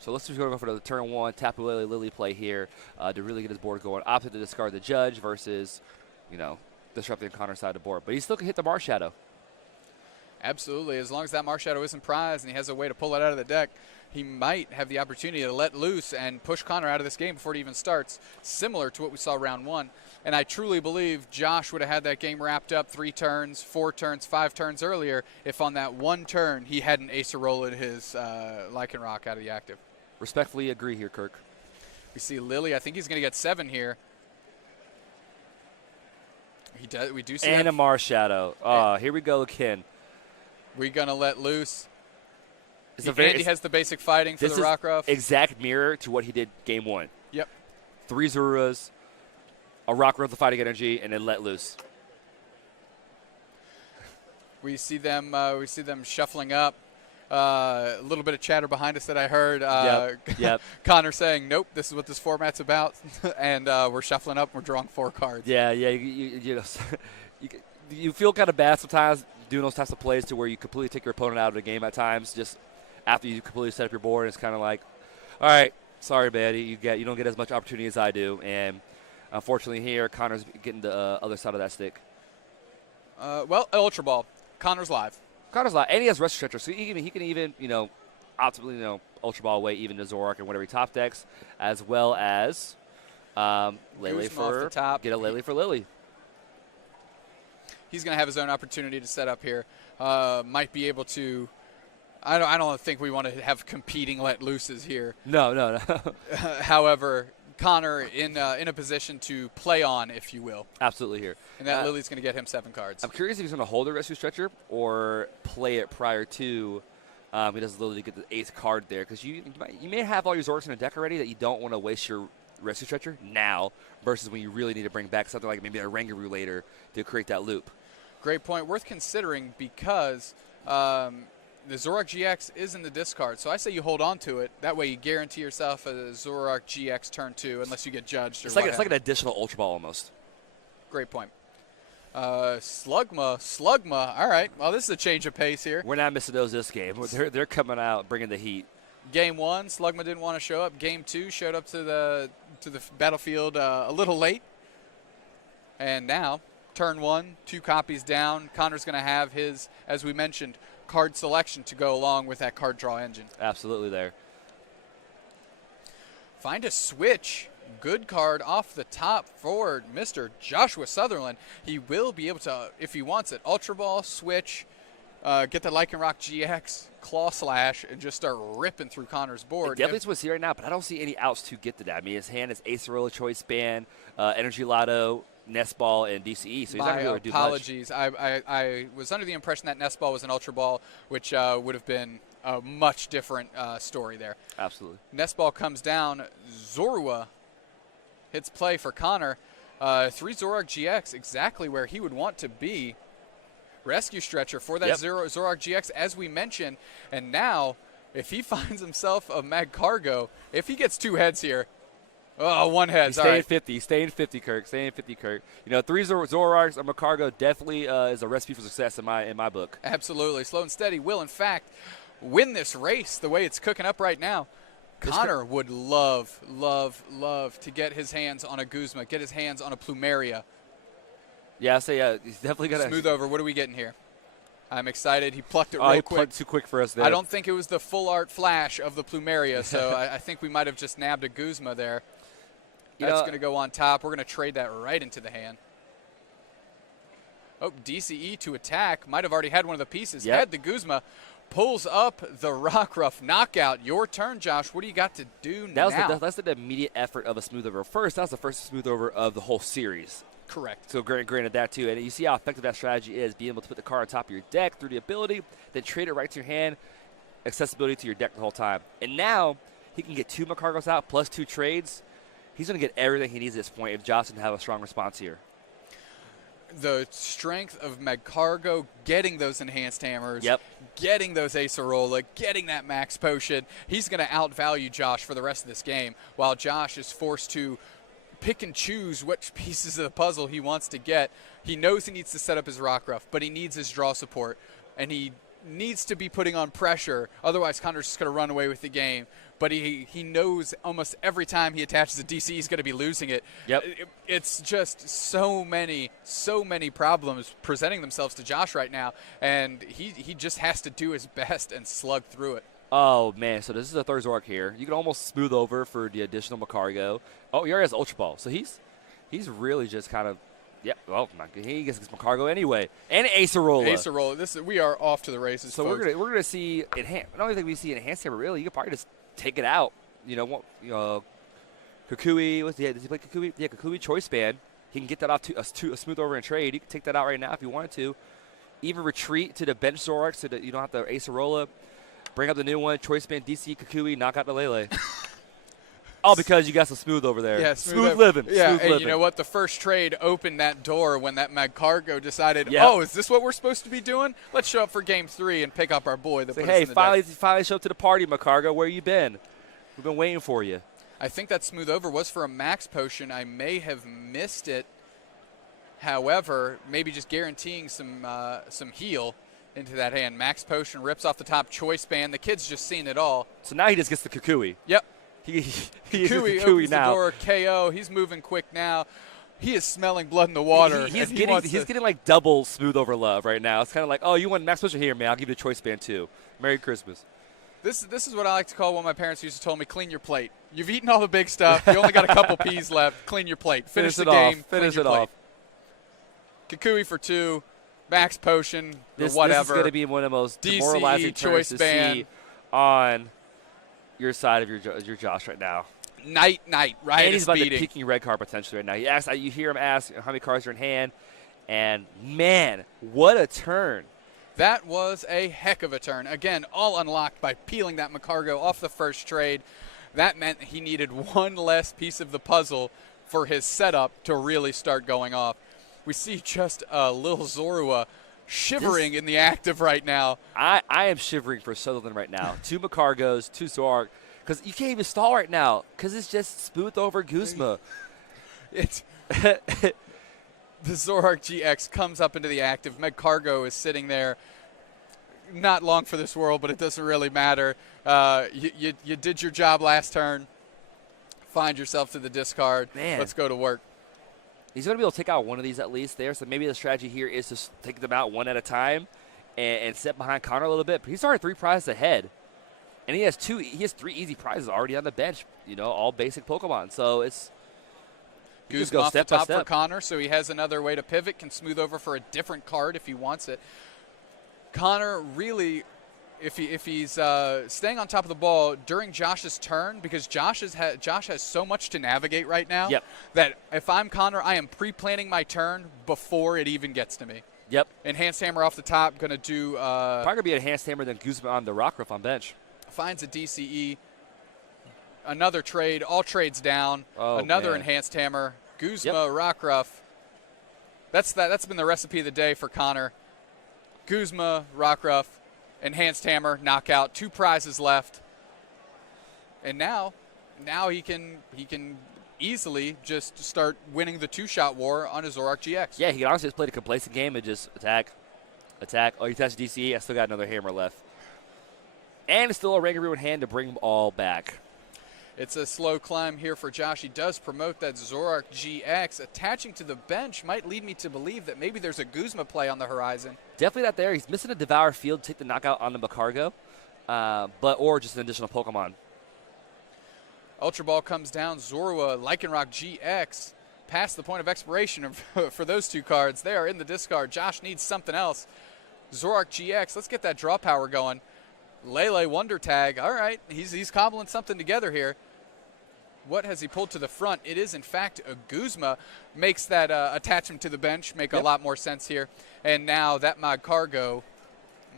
So let's just go for the turn 1 Tapu Lily play here to really get his board going. Opposite to discard the Judge versus, disrupting Connor's side of the board. But he still can hit the Marshadow. Absolutely. As long as that Marshadow isn't prized and he has a way to pull it out of the deck, he might have the opportunity to let loose and push Connor out of this game before it even starts, similar to what we saw round 1. And I truly believe Josh would have had that game wrapped up 3 turns, 4 turns, 5 turns earlier if on that 1 turn he hadn't Acerola his Lycanroc out of the active. Respectfully agree here, Kirk. We see Lily. I think he's going to get 7 here. He does. We do see and a Marshadow. Oh, here we go again. We're going to let loose. He has the basic fighting for the Rockruff. Exact mirror to what he did game 1. Yep. 3 Zoruas, a Rockruff with fighting energy, and then let loose. We see them shuffling up. A little bit of chatter behind us that I heard. Yep. Connor saying, "Nope, this is what this format's about," and we're shuffling up. We're drawing 4 cards. Yeah. You feel kind of bad sometimes doing those types of plays to where you completely take your opponent out of the game at times. Just after you completely set up your board, it's kind of like, all right, sorry, man, you don't get as much opportunity as I do, and unfortunately here, Connor's getting the other side of that stick. Ultra Ball. Connor's live. And he has Rescue Stretcher, so he can even, optimally, Ultra Ball away even to Zoroark and whatever he top decks, as well as Lele for the top. Get a Lele for Lily. He's going to have his own opportunity to set up here. Might be able to. I don't think we want to have competing let looses here. No. However, Connor in a position to play on, if you will. Absolutely here. And that Lily's going to get him 7 cards. I'm curious if he's going to hold the Rescue Stretcher or play it prior to he does Lily to get the 8th card there. Because you may have all your Zorks in a deck already that you don't want to waste your Rescue Stretcher now versus when you really need to bring back something like maybe a Rangaroo later to create that loop. Great point. Worth considering because the Zoroark GX is in the discard, so I say you hold on to it. That way you guarantee yourself a Zoroark GX turn 2 unless you get judged. It's like an additional Ultra Ball almost. Great point. Slugma. All right. Well, this is a change of pace here. We're not missing those this game. They're coming out, bringing the heat. Game 1, Slugma didn't want to show up. Game 2, showed up to the battlefield a little late. And now, turn 1, 2 copies down. Connor's going to have his, as we mentioned, card selection to go along with that card draw engine. Absolutely there. find a switch. Good card off the top for Mr. Joshua Sutherland. He will be able to, if he wants it, Ultra Ball, switch, get the Lycanroc GX, Claw Slash, and just start ripping through Connor's board. Definitely what's here right now, but I don't see any outs to get to that. I mean, his hand is Acerola, Choice Band, Energy Lotto, Nest Ball, and DCE, so he's not going to be able to do much. Apologies. I was under the impression that Nest Ball was an Ultra Ball, which would have been a much different story there. Absolutely. Nest Ball comes down. Zorua hits play for Connor. 3 Zoroark GX, exactly where he would want to be. Rescue Stretcher for that Zoroark GX, as we mentioned. And now, if he finds himself a Magcargo, if he gets 2 heads here, one head. Stay at 50. Stay in 50, Kirk. Stay in 50, Kirk. 3 Zoroarks or Magcargo definitely is a recipe for success in my book. Absolutely. Slow and Steady will, in fact, win this race the way it's cooking up right now. Connor would love, love, love to get his hands on a Guzma, get his hands on a Plumeria. Yeah, he's definitely going to. Smooth over. What are we getting here? I'm excited. He plucked it real he quick. plucked too quick for us there. I don't think it was the full art flash of the Plumeria, so I think we might have just nabbed a Guzma there. That's going to go on top. We're going to trade that right into the hand. Oh, DCE to attack. Might have already had one of the pieces. Yep. Had the Guzma. Pulls up the Rockruff knockout. Your turn, Josh. What do you got to do now? That's the immediate effort of a smooth over. First, that was the first smooth over of the whole series. Correct. So granted that too. And you see how effective that strategy is, being able to put the card on top of your deck through the ability, then trade it right to your hand, accessibility to your deck the whole time. And now he can get 2 Magcargos out plus 2 trades. He's going to get everything he needs at this point if Josh doesn't have a strong response here. The strength of Magcargo, getting those enhanced hammers, yep, getting those Acerola, getting that max potion, he's going to outvalue Josh for the rest of this game, while Josh is forced to pick and choose which pieces of the puzzle he wants to get. He knows he needs to set up his Rockruff, but he needs his draw support, and he needs to be putting on pressure. Otherwise, Connor's just going to run away with the game. But he knows almost every time he attaches a DC, he's going to be losing it. Yep. It's just so many problems presenting themselves to Josh right now, and he just has to do his best and slug through it. Oh, man. So this is the third Zoroark here. You can almost smooth over for the additional Magcargo. Oh, he already has Ultra Ball. So he's really just kind of, he gets his Magcargo anyway. And Acerola. Acerola. We are off to the races, so folks. we're gonna see I don't think we see enhanced hammer really. You could probably just take it out. Kukui. Does he play Kukui? Yeah, Kukui Choice Band. He can get that off to a smooth over and trade. You can take that out right now if you wanted to. Even retreat to the bench Zoroark so that you don't have to Acerola. Bring up the new one. Choice Band, DC, Kukui, knock out the Lele. All because you got some smooth over there. Yeah, smooth living. Yeah, smooth and living. You know what? The first trade opened that door when that Magcargo decided, yep, oh, is this what we're supposed to be doing? Let's show up for Game 3 and pick up our boy. Finally show up to the party, Magcargo. Where you been? We've been waiting for you. I think that smooth over was for a max potion. I may have missed it. However, maybe just guaranteeing some heal into that hand. Max potion rips off the top Choice Band. The kid's just seen it all. So now he just gets the Kukui. Yep. He Kukui opens the door, KO. He's moving quick now. He is smelling blood in the water. He's getting like double smooth over love right now. It's kind of like, oh, you want max potion here, man? I'll give you a Choice Band too. Merry Christmas. This is what I like to call what my parents used to tell me: clean your plate. You've eaten all the big stuff. You only got a couple peas left. Clean your plate. Finish the game. Finish it off. Kukui for 2. Max potion. Whatever. This is going to be one of the most demoralizing turns to see on your side of your Josh right now. Night, right? And he's about to peaking red card potentially right now. You hear him ask how many cards are in hand, and man, what a turn! That was a heck of a turn. Again, all unlocked by peeling that Magcargo off the first trade. That meant he needed one less piece of the puzzle for his setup to really start going off. We see just a little Zorua shivering in the active right now. I am shivering for Sutherland right now. 2 Magcargos, 2 Zoroark, because you can't even stall right now because it's just smooth over Guzma. The Zoroark GX comes up into the active. Magcargo is sitting there. Not long for this world, but it doesn't really matter. You did your job last turn. Find yourself to the discard. Man. Let's go to work. He's going to be able to take out one of these at least there. So maybe the strategy here is to take them out one at a time and sit behind Connor a little bit. But he's already 3 prizes ahead. And he has 3 easy prizes already on the bench, all basic Pokemon. So it's Guzma off the top for Connor, so he has another way to pivot, can smooth over for a different card if he wants it. Connor really, if he's staying on top of the ball during Josh's turn, because Josh has so much to navigate right now, that if I'm Connor, I am pre-planning my turn before it even gets to me. Yep. Enhanced Hammer off the top, going to do... probably going to be Enhanced Hammer than Guzma on the Rockruff on bench. Finds a DCE. Another trade. All trades down. Another Enhanced Hammer. Guzma, Rockruff. That's been the recipe of the day for Connor. Guzma, Rockruff, Enhanced Hammer, knockout. 2 prizes left. And now he can easily just start winning the 2-shot war on his Zoroark GX. Yeah, he can honestly just play a complacent game and just attack. Oh, he touched DCE. I still got another hammer left. And still a Rangaroo in hand to bring them all back. It's a slow climb here for Josh. He does promote that Zoroark GX. Attaching to the bench might lead me to believe that maybe there's a Guzma play on the horizon. Definitely not there. He's missing a Devour Field to take the knockout on the Macargo, or just an additional Pokemon. Ultra Ball comes down. Zorua, Lycanroc GX. Past the point of expiration for those 2 cards. They are in the discard. Josh needs something else. Zoroark GX. Let's get that draw power going. Lele Wonder Tag. All right, he's cobbling something together here. What has he pulled to the front? It is, in fact, a Guzma. Makes that attachment to the bench make a lot more sense here. And now that Magcargo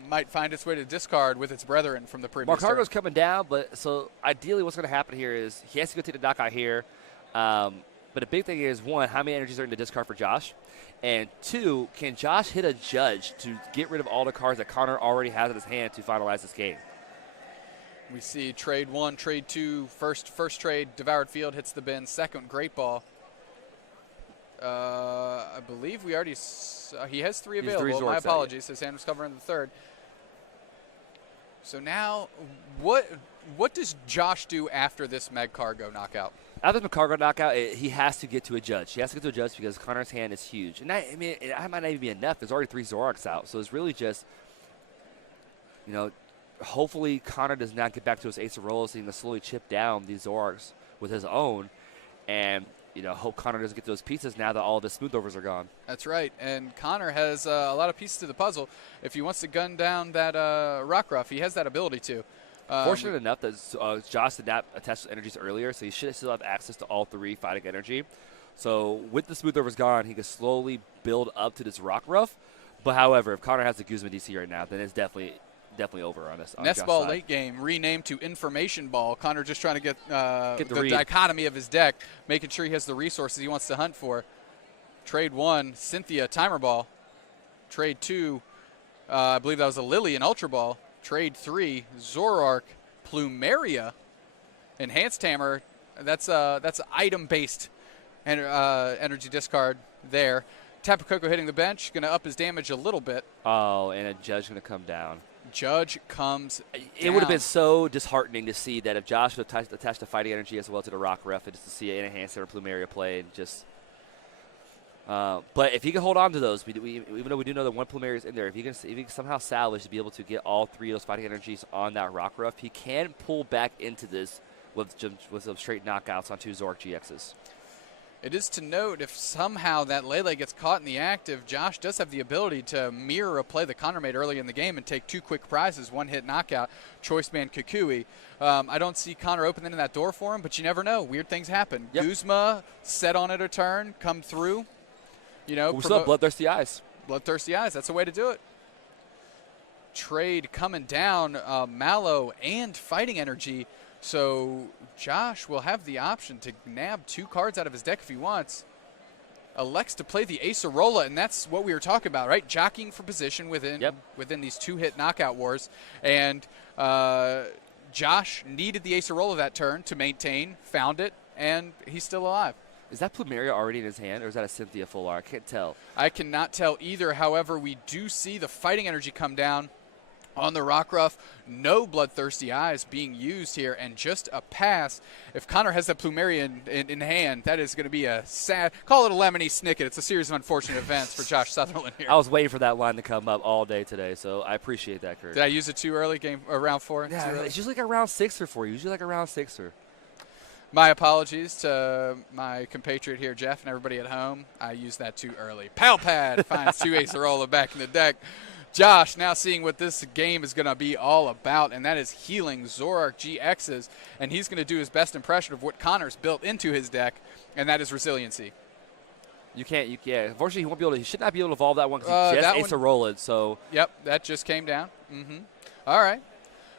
might find its way to discard with its brethren from the previous turn. Magcargo's coming down, but so ideally what's going to happen here is he has to go take the knockout here. But the big thing is, 1, how many energies are in the discard for Josh? And 2, can Josh hit a judge to get rid of all the cards that Connor already has in his hand to finalize this game? We see trade 1, trade 2, first trade, Devoured Field hits the bin, second, Great Ball. I believe we already, he has 3 available. My apologies, his hand was covering the third. So now, what does Josh do after this Magcargo knockout? After the Macargo knockout, he has to get to a judge. He has to get to a judge because Connor's hand is huge. And that might not even be enough. There's already 3 Zoroarks out. So it's really just, hopefully Connor does not get back to his Acerola, so he can slowly chip down these Zoroarks with his own. And, hope Connor doesn't get those pieces now that all of the smooth-overs are gone. That's right. And Connor has a lot of pieces to the puzzle. If he wants to gun down that Rockruff, he has that ability to. Fortunate enough that Josh did not attach the energies earlier, so he should still have access to all 3 fighting energy. So with the smooth overs gone, he can slowly build up to this Rockruff. But however, if Connor has the Guzma DC right now, then it's definitely over on this. Nest Ball late game renamed to Information Ball. Connor just trying to get the dichotomy of his deck, making sure he has the resources he wants to hunt for. Trade 1, Cynthia Timer Ball. Trade 2, I believe that was a Lillian Ultra Ball. Trade 3, Zoroark, Plumeria, Enhanced Hammer. That's item-based energy discard there. Tapu Koko hitting the bench, going to up his damage a little bit. Oh, and a Judge going to come down. Judge comes It would have been so disheartening to see that if Josh would have attached the fighting energy as well to the Rockruff, and just to see an Enhanced Hammer Plumeria play and just... but if he can hold on to those, even though we do know that 1 Plumeria is in there, if he can somehow salvage to be able to get all 3 of those fighting energies on that Rockruff, he can pull back into this with some straight knockouts on 2 Zoroark GXs. It is to note, if somehow that Lele gets caught in the active, Josh does have the ability to mirror a play that Connor made early in the game and take 2 quick prizes, 1-hit knockout, Choice Band Kukui. I don't see Connor opening that door for him, but you never know. Weird things happen. Yep. Guzma, set on it a turn, come through. We still have Bloodthirsty Eyes. Bloodthirsty Eyes, that's a way to do it. Trade coming down, Mallow and Fighting Energy. So Josh will have the option to nab 2 cards out of his deck if he wants. Elects to play the Acerola, and that's what we were talking about, right? Jockeying for position within these 2-hit knockout wars. And Josh needed the Acerola that turn to maintain, found it, and he's still alive. Is that Plumeria already in his hand, or is that a Cynthia full art? I can't tell. I cannot tell either. However, we do see the fighting energy come down on the Rockruff. No Bloodthirsty Eyes being used here, and just a pass. If Connor has that Plumeria in hand, that is going to be a sad, call it a lemony snicket. It's a series of unfortunate events for Josh Sutherland here. I was waiting for that line to come up all day today, so I appreciate that, Kurt. Did I use it too early, round 4? Yeah, it's usually like a round 6er for you. Usually like a round 6er. My apologies to my compatriot here, Jeff, and everybody at home. I used that too early. Palpad finds 2 Acerola back in the deck. Josh now seeing what this game is going to be all about, and that is healing Zoroark GXs, and he's going to do his best impression of what Connor's built into his deck, and that is resiliency. You can't. Unfortunately, he should not be able to evolve that one because he just Acerola. So. Yep, that just came down. All right.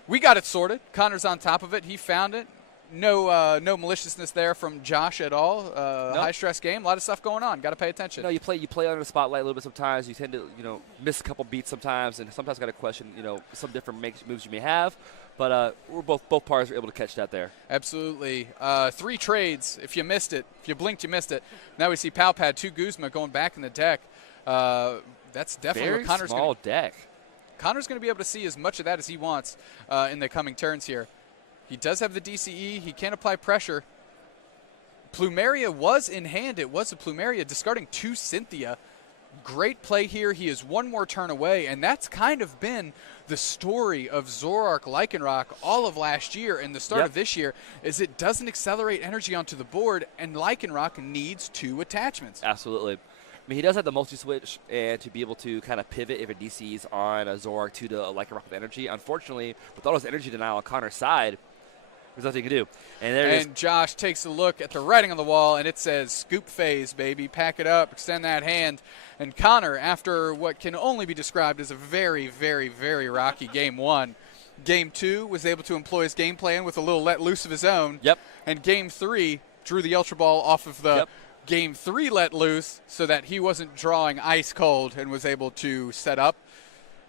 We got it sorted. Connor's on top of it. He found it. No maliciousness there from Josh at all. Nope. High stress game, a lot of stuff going on. Got to pay attention. You play under the spotlight a little bit sometimes. You tend to miss a couple beats sometimes, and sometimes got to question some different moves you may have. But we're both parties were able to catch that there. Absolutely. 3 trades. If you missed it, if you blinked, you missed it. Now we see Palpad 2 Guzma going back in the deck. That's definitely Very what Connor's small deck. Connor's going to be able to see as much of that as he wants in the coming turns here. He does have the DCE. He can apply pressure. Plumeria was in hand. It was a Plumeria discarding 2 Cynthia. Great play here. He is 1 more turn away, and that's kind of been the story of Zoroark Lycanroc all of last year and the start of this year, is it doesn't accelerate energy onto the board, and Lycanroc needs 2 attachments. Absolutely. I mean, he does have the multi-switch and to be able to kind of pivot if it DCs on a Zoroark to the Lycanroc with energy. Unfortunately, with all his energy denial on Connor's side, there's nothing you can do. And Josh takes a look at the writing on the wall, and it says, scoop phase, baby. Pack it up, extend that hand. And Connor, after what can only be described as a very, very, very rocky Game 1, Game 2 was able to employ his game plan with a little let loose of his own. Yep. And Game 3 drew the Ultra Ball off of the Game 3 let loose so that he wasn't drawing ice cold and was able to set up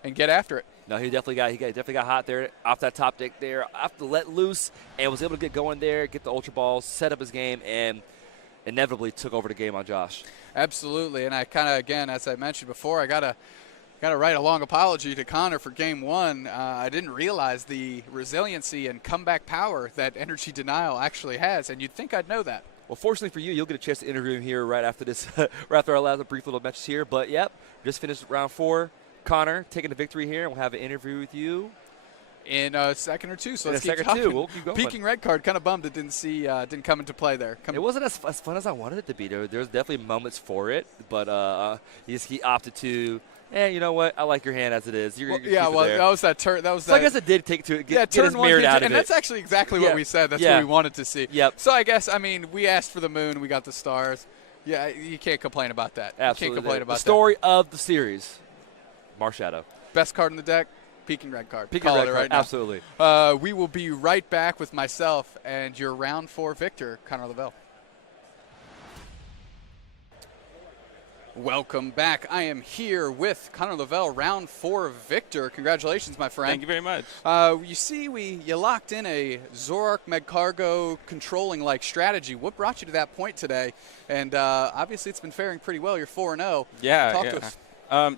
and get after it. No, he definitely got hot there off that top deck there, off the let loose, and was able to get going there, get the Ultra Balls, set up his game, and inevitably took over the game on Josh. Absolutely, and I kind of, again, as I mentioned before, I gotta write a long apology to Connor for Game 1. I didn't realize the resiliency and comeback power that energy denial actually has, and you'd think I'd know that. Well, fortunately for you, you'll get a chance to interview him here right after this, right after our last brief little matches here. But yep, just finished round 4. Connor taking the victory here, and we'll have an interview with you in a second or two. So let's keep talking. talking. We'll keep going. Peaking red card, kind of bummed it didn't come into play there. It wasn't as fun as I wanted it to be. There's definitely moments for it, but he opted to. You know what? I like your hand as it is. That was that turn. That was. So I guess it did take to get turn his one, merit out of it. And that's actually exactly what we said. That's what we wanted to see. Yep. So I guess we asked for the moon, we got the stars. Yeah, you can't complain about that. Absolutely. You can't complain about the story of the series. Marshadow. Best card in the deck, peaking red card. Peaking red card, right now. Absolutely. We will be right back with myself and your round 4 victor, Connor Lavelle. Welcome back. I am here with Connor Lavelle, round 4 victor. Congratulations, my friend. Thank you very much. You see, you locked in a Zoroark Magcargo controlling-like strategy. What brought you to that point today? And obviously, it's been faring pretty well. You're 4-0. Yeah. Talk to us.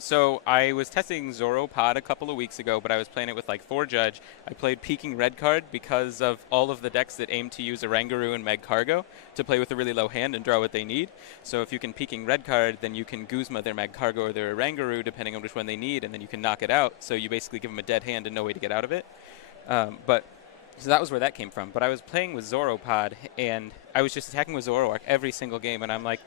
So I was testing Zoropod a couple of weeks ago, but I was playing it with like 4 Judge. I played Peaking Red Card because of all of the decks that aim to use Oranguru and Magcargo to play with a really low hand and draw what they need. So if you can Peaking Red Card, then you can Guzma their Magcargo or their Oranguru, depending on which one they need, and then you can knock it out. So you basically give them a dead hand and no way to get out of it. So that was where that came from. But I was playing with Zoropod, and I was just attacking with Zoroark every single game, and I'm like,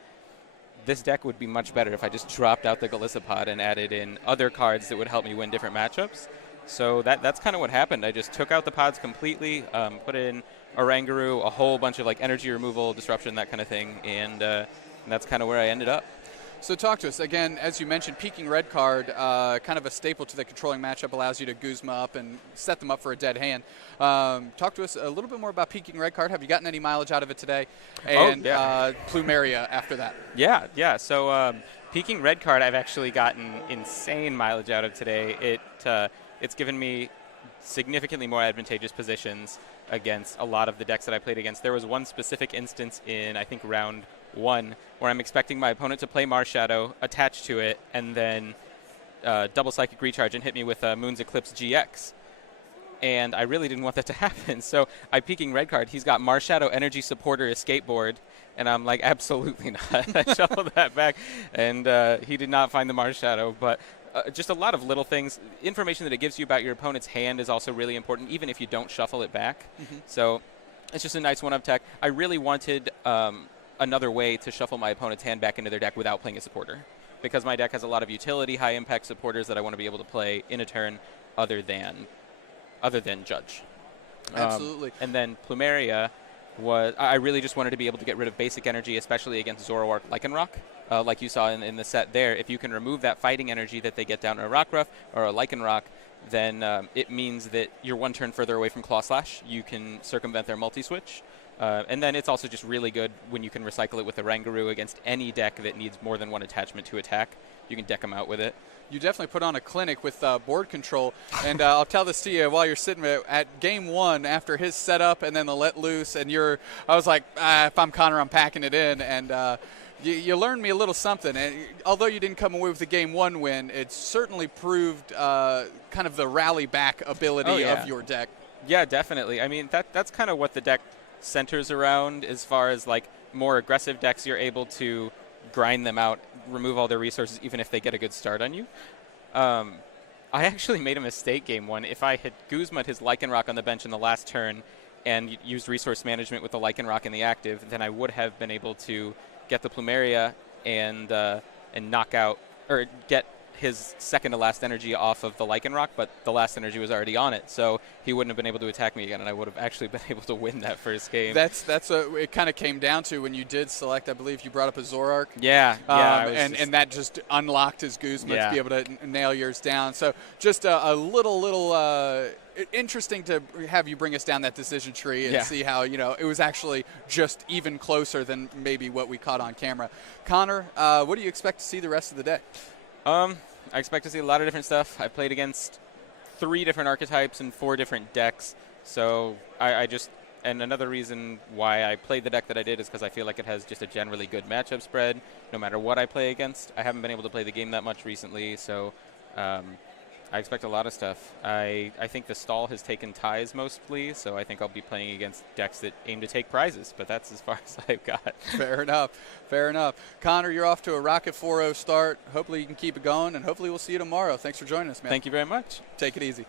this deck would be much better if I just dropped out the Galissapod and added in other cards that would help me win different matchups. So that's kind of what happened. I just took out the pods completely, put in Oranguru, a whole bunch of like energy removal, disruption, that kind of thing, and that's kind of where I ended up. So talk to us. Again, as you mentioned, Peaking Red Card, kind of a staple to the controlling matchup, allows you to Guzma up and set them up for a dead hand. Talk to us a little bit more about Peaking Red Card. Have you gotten any mileage out of it today? And Plumeria after that. Yeah. So Peaking Red Card, I've actually gotten insane mileage out of today. It's given me significantly more advantageous positions against a lot of the decks that I played against. There was one specific instance in, I think, round 1 where I'm expecting my opponent to play Marshadow, attach to it, and then double Psychic Recharge and hit me with Moon's Eclipse GX. And I really didn't want that to happen. So I peeking red card. He's got Marshadow Energy Supporter Escape Board. And I'm like, absolutely not. I shuffled that back. And he did not find the Marshadow. But just a lot of little things. Information that it gives you about your opponent's hand is also really important, even if you don't shuffle it back. So it's just a nice one-up tech. I really wanted another way to shuffle my opponent's hand back into their deck without playing a supporter, because my deck has a lot of utility, high-impact supporters that I want to be able to play in a turn other than Judge. Absolutely. And then Plumeria I really just wanted to be able to get rid of basic energy, especially against Zoroark Lycanroc. Like you saw in the set there, if you can remove that fighting energy that they get down a Rockruff or a Lycanroc, then it means that you're one turn further away from Claw Slash. You can circumvent their multi-switch. And then it's also just really good when you can recycle it with a Rangaroo against any deck that needs more than one attachment to attack. You can deck them out with it. You definitely put on a clinic with board control. And I'll tell this to you while you're sitting at game one after his setup and then the let loose. And I was like, if I'm Connor, I'm packing it in. And you learned me a little something. And although you didn't come away with the game one win, it certainly proved kind of the rally back ability of your deck. Yeah, definitely. I mean, that's kind of what the deck centers around, as far as like more aggressive decks. You're able to grind them out, remove all their resources, even if they get a good start on you. I actually made a mistake game one. If I had Guzma'd his Lycanroc on the bench in the last turn and used resource management with the Lycanroc in the active, then I would have been able to get the Plumeria and knock out, or get his second to last energy off of the Lycanroc, but the last energy was already on it, so he wouldn't have been able to attack me again, and I would have actually been able to win that first game. It kind of came down to when you did select, I believe you brought up a Zoroark. Yeah. And that just unlocked his Guzma to be able to nail yours down. So just a little interesting to have you bring us down that decision tree and see how, it was actually just even closer than maybe what we caught on camera. Connor, what do you expect to see the rest of the day? I expect to see a lot of different stuff. I played against 3 different archetypes and 4 different decks. So and another reason why I played the deck that I did is because I feel like it has just a generally good matchup spread, no matter what I play against. I haven't been able to play the game that much recently, so I expect a lot of stuff. I think the stall has taken ties mostly, so I think I'll be playing against decks that aim to take prizes, but that's as far as I've got. Fair enough. Connor, you're off to a Rocket 4-0 start. Hopefully you can keep it going, and hopefully we'll see you tomorrow. Thanks for joining us, man. Thank you very much. Take it easy.